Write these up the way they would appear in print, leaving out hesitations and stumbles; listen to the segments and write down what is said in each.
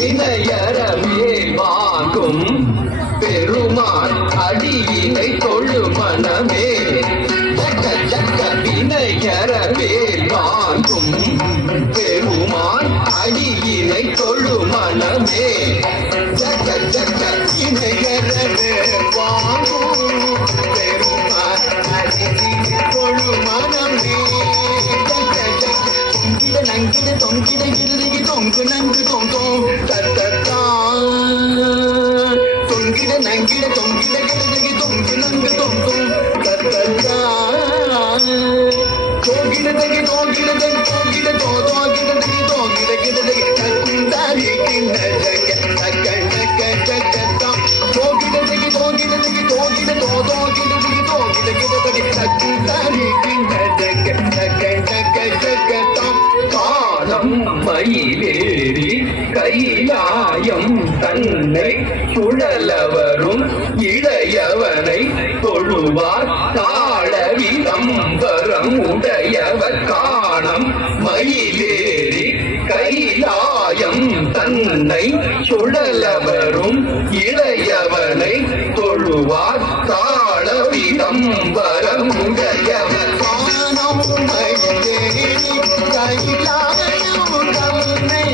இணையறவே வாங்கும் பெருமான் அடியினை தொழு மனமே வினையறவே வாங்கும் பெருமான் அடியினை தொழு மனமே இணையறவே வாங்கும் பெருமான் அடியினை தொழு மனமே நங்கிட தொங்கிட இறுதி தொங்கு நங்கு தொங்கும் தொங்கிட நங்கிட தொங்கிட இறுதி தொங்கு நங்கு தொங்கும் தோகிடதகி தோகிடதகி தோகிட தோகிடதகி தோகிடகிடதகி தக்குந்தாரி கிண்ண ஜக தக்கண்டக ஜகதம் தோகிடதகி தோகிடதகி தோகிட தோகிடதகி தோகிடகிடதகி தக்குந்தாரி கிண்ண ஜக தக்கண்டக ஜகதம் காலம் மயிலேறி கைலாயம் தன்னை சுழலவரும் இளையவனை தொழுவார் தாழவிதம்பரம் உடையவர் காணம் மயிலேறி கைலாயம் தன்னை சுழலவரும் இளையவனை தொழுவார் தாழவிதம்பரம் உடையவர் காணம் மயிலேறி கைலாயம் தன்னை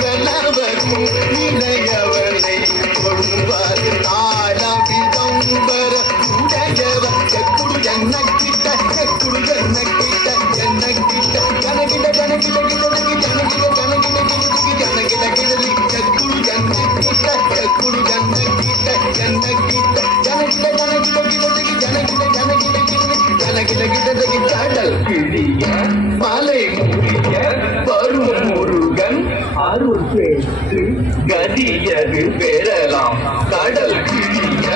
சுழலவரும் இளையவனை தொழுவார் தாழவிதம்பர உடையவர் செக்குடு ஜன்னக்கிட்ட செக்குடு ஜன்னக்கிட்ட ஜன்னக்கிட்ட ஜனகிட ஜனகிட கிடதகி ஜனகிட ஜனகிட கிடதகி ஜனகிட கிடதி செக்குடு ஜன்னக்கிட்ட செக்குடு ஜன்னக்கிட்ட ஜன்னக்கிட்ட ஜனகிட ஜனகிட கிடதகி ஜனகிட ஜனகிட கிடதி ஜனகிட கிடதகி கடல் கிழிய மலை முறிய வரும் முருகன் அருள் பெற்று கதியது பெறலாம் கடல் கிழிய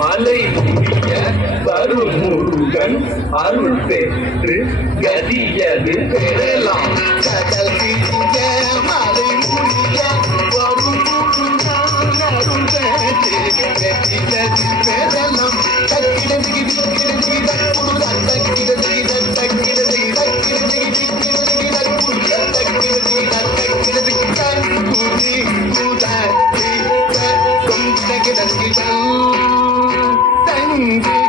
மலை முறிய வரும் முருகன் அருள் பெற்று கதியது பெறலாம் கடல் கிழிய மலை முறிய வரும் முருகன் அருள் பெற்று கதியது பெறலாம் தக்கிடதி கிடதி தக்குடு தக்கிடதி தக்கிடதி தக்கிடதி கிடதி தக்குடு தக்கிடதி தக்கிடதி கண்குடி குடதி கொண்டகிடதி தங்கி